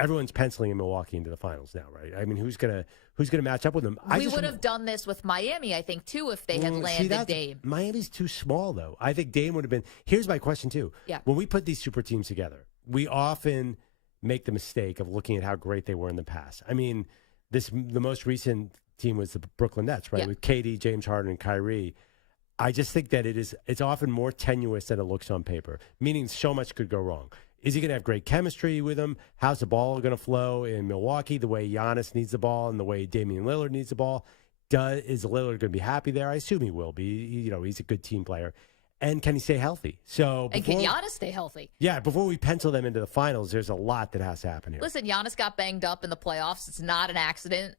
everyone's penciling in Milwaukee into the finals now, right? I mean, who's gonna match up with them? We would have done this with Miami, I think, too, if they had landed Dame. Miami's too small, though. I think Dame would have been. Here's my question too. Yeah. When we put these super teams together, we often make the mistake of looking at how great they were in the past. I mean, the most recent team was the Brooklyn Nets, right? Yeah. With KD, James Harden, and Kyrie. I just think that it's often more tenuous than it looks on paper, meaning so much could go wrong. Is he going to have great chemistry with him? How's the ball going to flow in Milwaukee, the way Giannis needs the ball and the way Damian Lillard needs the ball? Is Lillard going to be happy there? I assume he will be. He's a good team player. And can he stay healthy? And can Giannis stay healthy? Yeah, before we pencil them into the finals, there's a lot that has to happen here. Listen, Giannis got banged up in the playoffs. It's not an accident.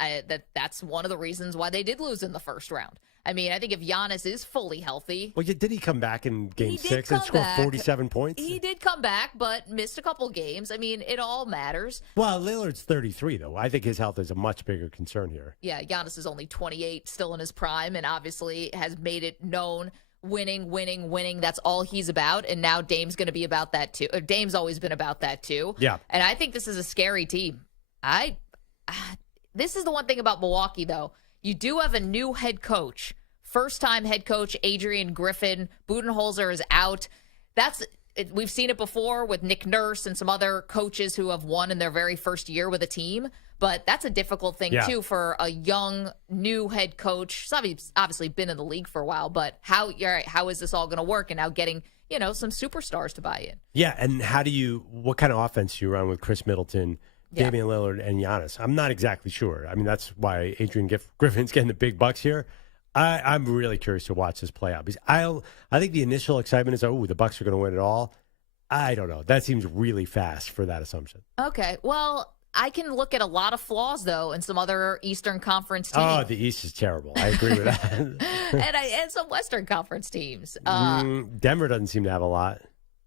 That's one of the reasons why they did lose in the first round. I mean, I think if Giannis is fully healthy. Well, did he come back in Game 6 and score 47 points? He did come back, but missed a couple games. I mean, it all matters. Well, Lillard's 33, though. I think his health is a much bigger concern here. Yeah, Giannis is only 28, still in his prime, and obviously has made it known. Winning. That's all he's about. And now Dame's going to be about that too. Dame's always been about that too. Yeah. And I think this is a scary team. This is the one thing about Milwaukee, though. You do have a new head coach. First-time head coach Adrian Griffin. Budenholzer is out. We've seen it before with Nick Nurse and some other coaches who have won in their very first year with a team. But that's a difficult thing, too, for a young, new head coach. He's obviously been in the league for a while, but how is this all going to work? And now getting, some superstars to buy in. Yeah, and what kind of offense do you run with Chris Middleton, Damian Lillard, and Giannis? I'm not exactly sure. I mean, that's why Adrian Griffin's getting the big bucks here. I'm really curious to watch this play out. Because I think the initial excitement is, the Bucks are going to win it all. I don't know. That seems really fast for that assumption. Okay, well, I can look at a lot of flaws, though, in some other Eastern Conference teams. Oh, the East is terrible. I agree with that. and some Western Conference teams. Denver doesn't seem to have a lot.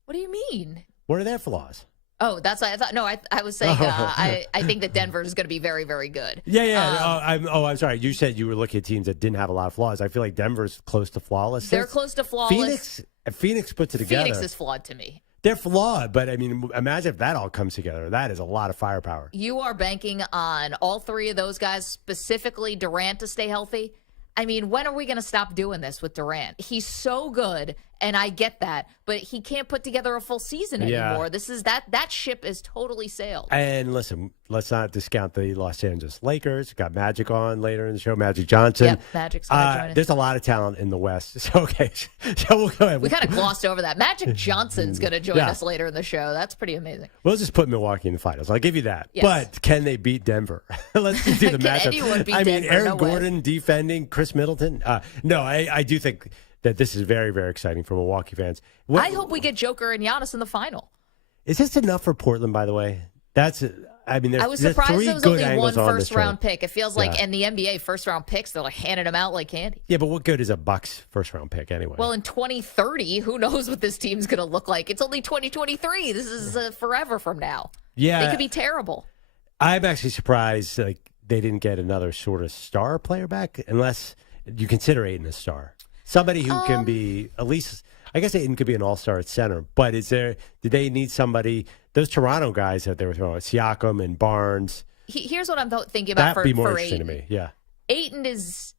What do you mean? What are their flaws? Oh, that's what I thought. No, I was saying I think that Denver is going to be very, very good. Yeah. I'm sorry. You said you were looking at teams that didn't have a lot of flaws. I feel like Denver's close to flawless. They're close to flawless. Phoenix puts it together. Phoenix is flawed to me. They're flawed, but I mean, imagine if that all comes together. That is a lot of firepower. You are banking on all three of those guys, specifically Durant, to stay healthy. I mean, when are we going to stop doing this with Durant? He's so good, and I get that, but he can't put together a full season anymore. This is that ship is totally sailed. And listen, let's not discount the Los Angeles Lakers. Got Magic on later in the show, Magic Johnson. Yep, Magic's going to join us. There's a lot of talent in the West. So, okay. So we'll go ahead. We kind of glossed over that. Magic Johnson's going to join us later in the show. That's pretty amazing. We'll just put Milwaukee in the finals. I'll give you that. Yes. But can they beat Denver? Let's do the matchup. Anyone beat Denver? Aaron Gordon way. Defending Chris Middleton. No, I do think that this is very, very exciting for Milwaukee fans. I hope we get Joker and Giannis in the final. Is this enough for Portland, by the way? I was surprised there was only one first-round pick. It feels like in the NBA, first-round picks, they're like handing them out like candy. Yeah, but what good is a Bucks first-round pick anyway? Well, in 2030, who knows what this team's going to look like? It's only 2023. This is forever from now. Yeah. They could be terrible. I'm actually surprised they didn't get another sort of star player back, unless you consider Ayton a star. Somebody who can be at least, I guess Ayton could be an all-star at center, but did they need somebody, those Toronto guys that they were throwing, Siakam and Barnes. Here's what I'm thinking about That'd be more interesting Ayton. To me, yeah. Ayton is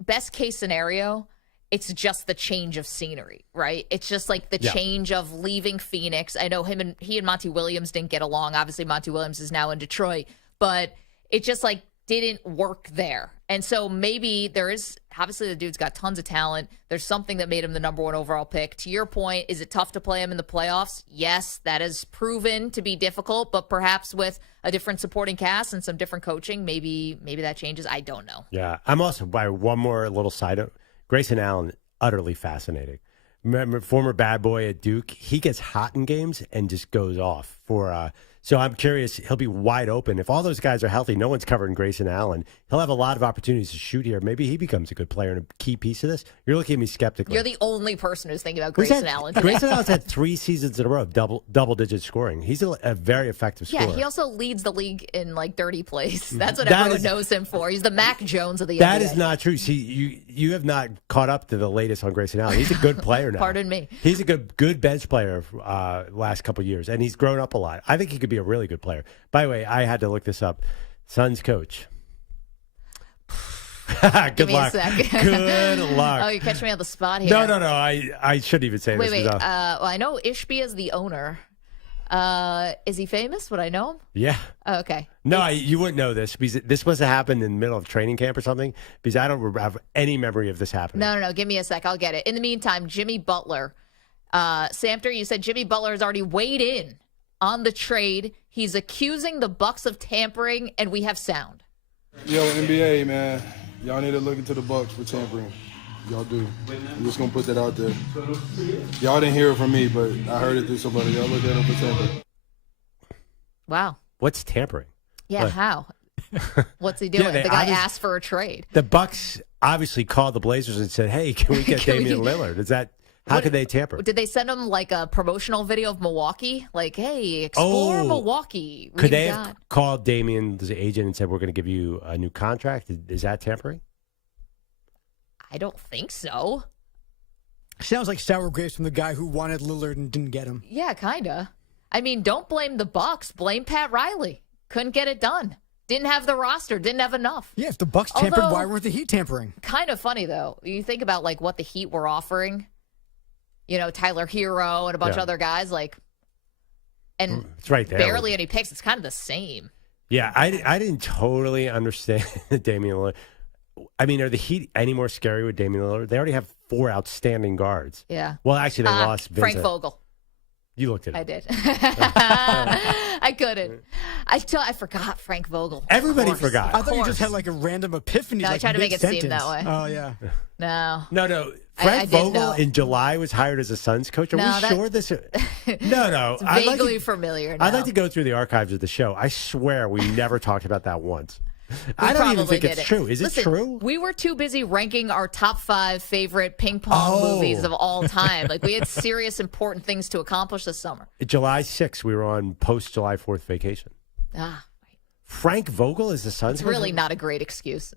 best case scenario. It's just the change of scenery, right? It's just like the change of leaving Phoenix. I know he and Monty Williams didn't get along. Obviously, Monty Williams is now in Detroit, but it just didn't work there. And so maybe there is, obviously the dude's got tons of talent. There's something that made him the number one overall pick. To your point, is it tough to play him in the playoffs? Yes, that is proven to be difficult, but perhaps with a different supporting cast and some different coaching, maybe that changes. I don't know. Yeah, I'm also, by one more little side note, Grayson Allen, utterly fascinating. Remember, former bad boy at Duke, he gets hot in games and just goes off for so I'm curious, he'll be wide open. If all those guys are healthy, no one's covering Grayson Allen. He'll have a lot of opportunities to shoot here. Maybe he becomes a good player and a key piece of this. You're looking at me skeptically. You're the only person who's thinking about Grayson Allen today. Grayson Allen's had 3 seasons in a row of double-digit scoring. He's a very effective scorer. Yeah, he also leads the league in dirty plays. That's what everyone knows him for. He's the Mac Jones of the NBA. That is not true. See, you have not caught up to the latest on Grayson Allen. He's a good player now. Pardon me. He's a good bench player last couple of years, and he's grown up a lot. I think he could be a really good player. By the way, I had to look this up. Suns coach. Good luck. Good luck. Oh, you catch me on the spot here. No. I shouldn't even say this. Wait. Well, I know Ishbia is the owner. Is he famous? Would I know him? Yeah. Oh, okay. No, you wouldn't know this because this must have happened in the middle of training camp or something because I don't have any memory of this happening. No. Give me a sec. I'll get it. In the meantime, Jimmy Butler. Samter, you said Jimmy Butler has already weighed in on the trade. He's accusing the Bucks of tampering, and we have sound. Yo, NBA, man. Y'all need to look into the Bucks for tampering. Y'all do. I'm just going to put that out there. Y'all didn't hear it from me, but I heard it through somebody. Y'all look at him for tampering. Wow. What's tampering? Yeah, how? What's he doing? The guy asked for a trade. The Bucks obviously called the Blazers and said, hey, can we get Damian Lillard? How could they tamper? Did they send him like a promotional video of Milwaukee? Like, hey, explore Milwaukee. Could they have called Damian's agent and said, we're going to give you a new contract? Is that tampering? I don't think so. Sounds like sour grapes from the guy who wanted Lillard and didn't get him. Yeah, kind of. I mean, don't blame the Bucks. Blame Pat Riley. Couldn't get it done. Didn't have the roster. Didn't have enough. Yeah, if the Bucks tampered, why weren't the Heat tampering? Kind of funny, though. You think about like what the Heat were offering. You know, Tyler Hero and a bunch of other guys. And it's right there. Barely any picks. It's kind of the same. Yeah, I didn't totally understand Damian Lillard. I mean, are the Heat any more scary with Damian Lillard? They already have 4 outstanding guards. Yeah. Well, actually, they lost Vincent. Frank Vogel. You looked at it. I did. I couldn't. I forgot Frank Vogel. Everybody forgot. I thought you just had like a random epiphany. No, I tried to make it seem that way. Oh, yeah. No. Frank Vogel in July was hired as a Suns coach. Are we sure this? No. It's vaguely familiar. I'd like to go through the archives of the show. I swear we never talked about that once. I don't even think it's true. Is it true? We were too busy ranking our top 5 favorite ping pong movies of all time. Like, we had serious, important things to accomplish this summer. July 6th, we were on post-July 4th vacation. Right. Frank Vogel is the Suns coach? It's really not a great excuse.